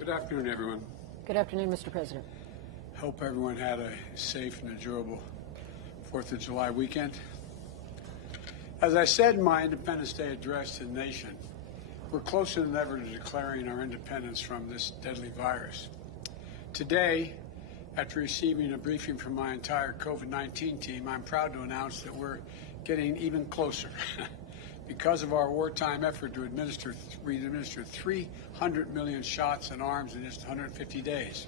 Good afternoon, everyone. Good afternoon, Mr. President. Hope everyone had a safe and enjoyable 4th of July weekend. As I said in my Independence Day address to the nation, we're closer than ever to declaring our independence from this deadly virus. Today, after receiving a briefing from my entire COVID-19 team, I'm proud to announce that we're getting even closer. Because of our wartime effort to administer 300 million shots and arms in just 150 days.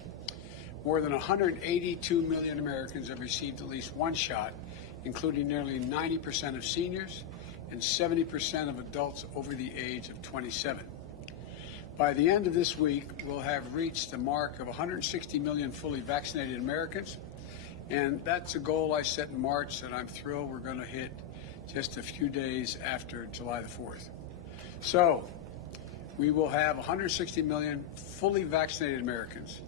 More than 182 million Americans have received at least one shot, including nearly 90% of seniors and 70% of adults over the age of 27. By the end of this week, we'll have reached the mark of 160 million fully vaccinated Americans, and that's a goal I set in March that I'm thrilled we're going to hit just a few days after July the 4th. So, we will have 160 million fully vaccinated Americans,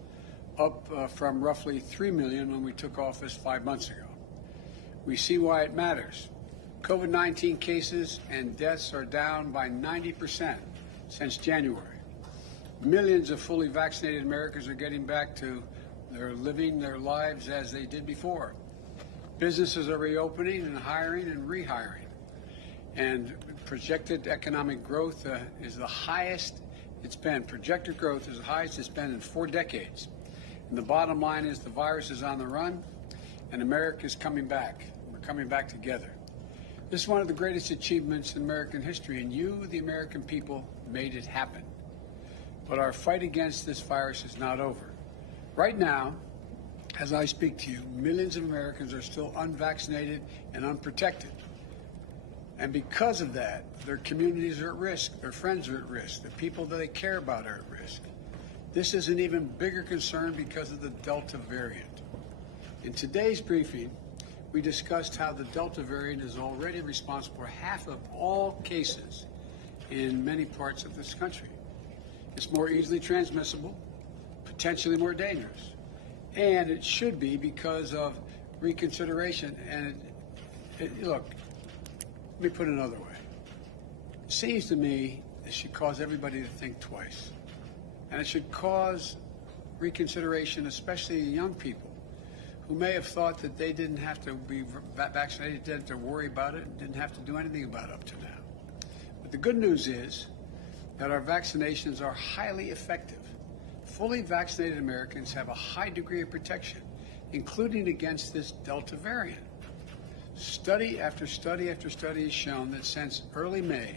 up from roughly 3 million when we took office 5 months ago. We see why it matters. COVID-19 cases and deaths are down by 90% since January. Millions of fully vaccinated Americans are getting back to living their lives as they did before. Businesses are reopening and hiring and rehiring. And projected economic growth is the highest it's been. Projected growth is the highest it's been in 4 decades. And the bottom line is the virus is on the run and America is coming back. We're coming back together. This is one of the greatest achievements in American history, and you, the American people, made it happen. But our fight against this virus is not over. Right now, as I speak to you, millions of Americans are still unvaccinated and unprotected. And because of that, their communities are at risk, their friends are at risk, the people that they care about are at risk. This is an even bigger concern because of the Delta variant. In today's briefing, we discussed how the Delta variant is already responsible for half of all cases in many parts of this country. It's more easily transmissible, potentially more dangerous. And it should be because of reconsideration. And look, let me put it another way. It seems to me it should cause everybody to think twice. And it should cause reconsideration, especially young people who may have thought that they didn't have to be vaccinated, didn't have to worry about it, and didn't have to do anything about it up to now. But the good news is that our vaccinations are highly effective. Fully vaccinated Americans have a high degree of protection, including against this Delta variant. Study after study after study has shown that since early May,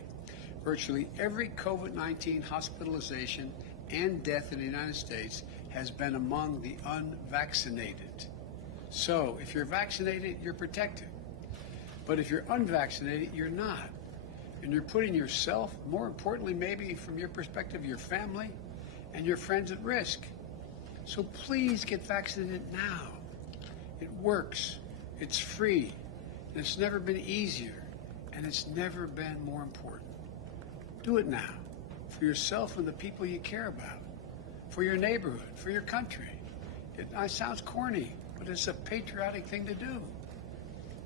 virtually every COVID-19 hospitalization and death in the United States has been among the unvaccinated. So, if you're vaccinated, you're protected. But if you're unvaccinated, you're not. And you're putting yourself, more importantly maybe from your perspective, your family, and your friends at risk. So please get vaccinated now. It works, it's free, and it's never been easier, and it's never been more important. Do it now, for yourself and the people you care about, for your neighborhood, for your country. It sounds corny, but it's a patriotic thing to do.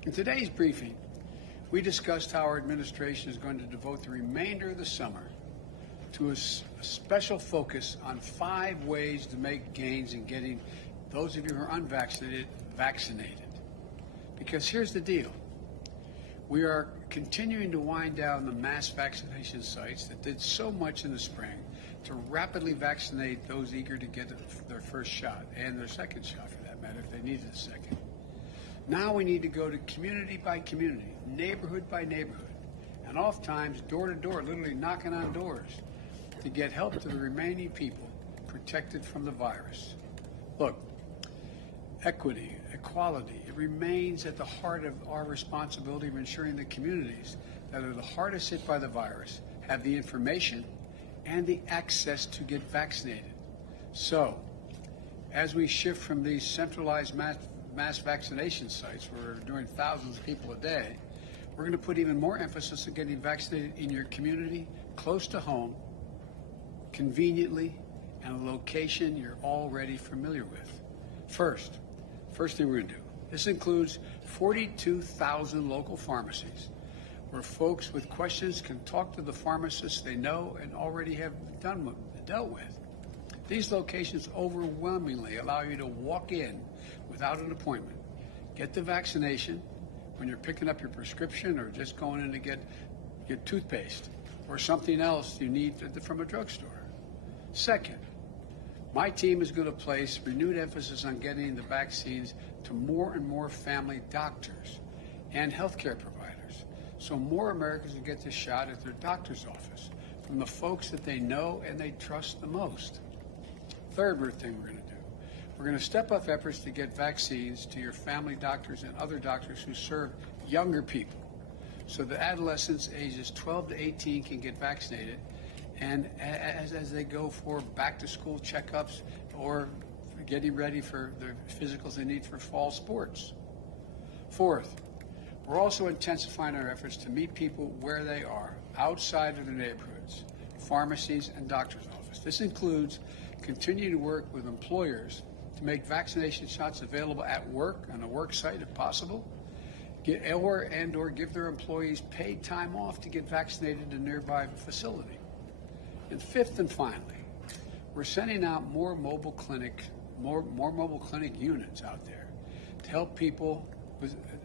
In today's briefing, we discussed how our administration is going to devote the remainder of the summer to a special focus on 5 ways to make gains in getting those of you who are unvaccinated vaccinated. Because here's the deal. We are continuing to wind down the mass vaccination sites that did so much in the spring to rapidly vaccinate those eager to get their first shot and their second shot, for that matter, if they needed a second. Now we need to go to community by community, neighborhood by neighborhood, and oftentimes door to door, literally knocking on doors, to get help to the remaining people protected from the virus. Look, equity, equality, it remains at the heart of our responsibility of ensuring the communities that are the hardest hit by the virus have the information and the access to get vaccinated. So, as we shift from these centralized mass vaccination sites where we're doing thousands of people a day, we're going to put even more emphasis on getting vaccinated in your community, close to home, conveniently, and a location you're already familiar with. First thing we're going to do, this includes 42,000 local pharmacies where folks with questions can talk to the pharmacists they know and already have dealt with. These locations overwhelmingly allow you to walk in without an appointment, get the vaccination when you're picking up your prescription or just going in to get your toothpaste or something else you need from a drugstore. Second, my team is going to place renewed emphasis on getting the vaccines to more and more family doctors and healthcare providers, so more Americans will get this shot at their doctor's office from the folks that they know and they trust the most. Third thing we're going to do, we're going to step up efforts to get vaccines to your family doctors and other doctors who serve younger people, so that adolescents ages 12 to 18 can get vaccinated, and as they go for back-to-school checkups or getting ready for the physicals they need for fall sports. Fourth, we're also intensifying our efforts to meet people where they are, outside of their neighborhoods, pharmacies, and doctor's offices. This includes continuing to work with employers to make vaccination shots available at work, on a work site if possible, or give their employees paid time off to get vaccinated in a nearby facility. And fifth and finally, we're sending out more mobile clinic units out there to help people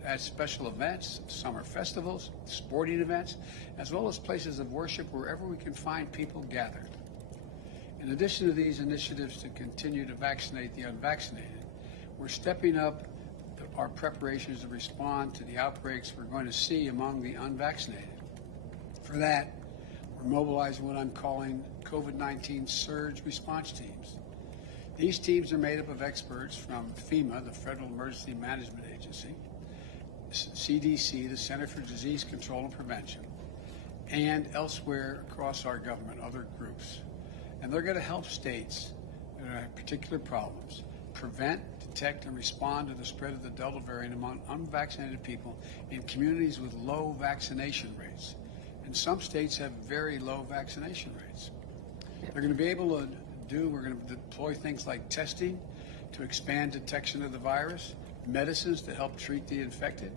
at special events, summer festivals, sporting events, as well as places of worship wherever we can find people gathered. In addition to these initiatives to continue to vaccinate the unvaccinated, we're stepping up our preparations to respond to the outbreaks we're going to see among the unvaccinated. For that, we're mobilizing what I'm calling COVID-19 surge response teams. These teams are made up of experts from FEMA, the Federal Emergency Management Agency, CDC, the Center for Disease Control and Prevention, and elsewhere across our government, other groups. And they're going to help states that have particular problems prevent, detect, and respond to the spread of the Delta variant among unvaccinated people in communities with low vaccination rates. And some states have very low vaccination rates. They're going to be able to we're going to deploy things like testing to expand detection of the virus, medicines to help treat the infected,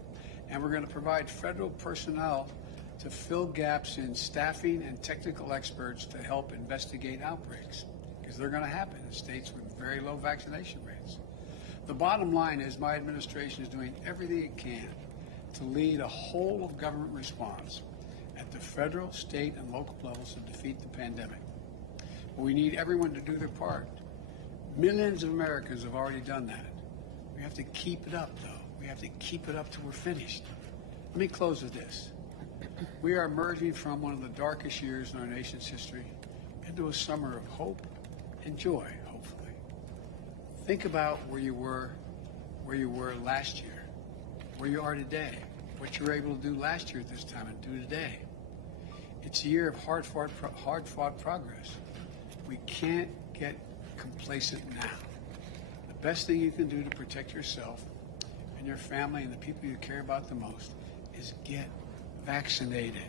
and we're going to provide federal personnel to fill gaps in staffing and technical experts to help investigate outbreaks, because they're going to happen in states with very low vaccination rates. The bottom line is my administration is doing everything it can to lead a whole of government response at the federal, state, and local levels to defeat the pandemic. But we need everyone to do their part. Millions of Americans have already done that. We have to keep it up, though. We have to keep it up till we're finished. Let me close with this. We are emerging from one of the darkest years in our nation's history into a summer of hope and joy, hopefully. Think about where you were last year, where you are today, what you were able to do last year at this time and do today. It's a year of hard-fought progress. We can't get complacent now. The best thing you can do to protect yourself and your family and the people you care about the most is get vaccinated.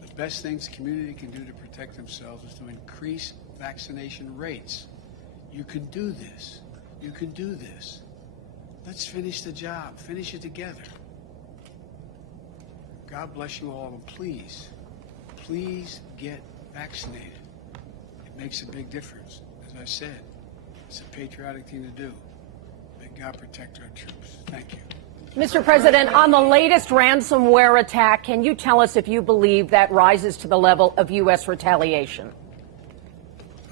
The best things the community can do to protect themselves is to increase vaccination rates. You can do this. You can do this. Let's finish the job. Finish it together. God bless you all, and please get vaccinated. It makes a big difference. As I said, it's a patriotic thing to do. May God protect our troops. Thank you. Mr. President, on the latest ransomware attack, can you tell us if you believe that rises to the level of U.S. retaliation?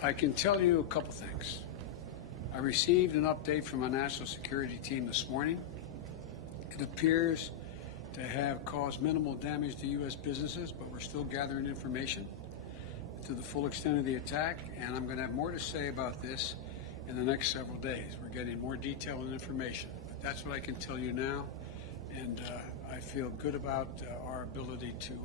I can tell you a couple things. I received an update from a national security team this morning. It appears to have caused minimal damage to U.S. businesses, but we're still gathering information to the full extent of the attack, and I'm going to have more to say about this in the next several days. We're getting more detail and information, but that's what I can tell you now, and I feel good about our ability to...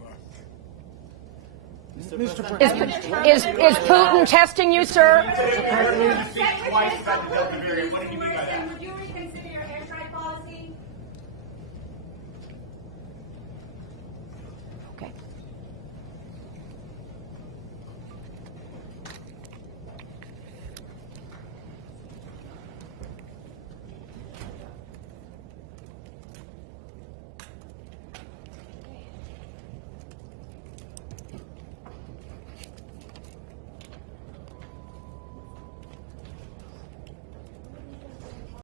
Mr. President, is Putin testing you, sir? Twice about the Delta variant. What did he mean by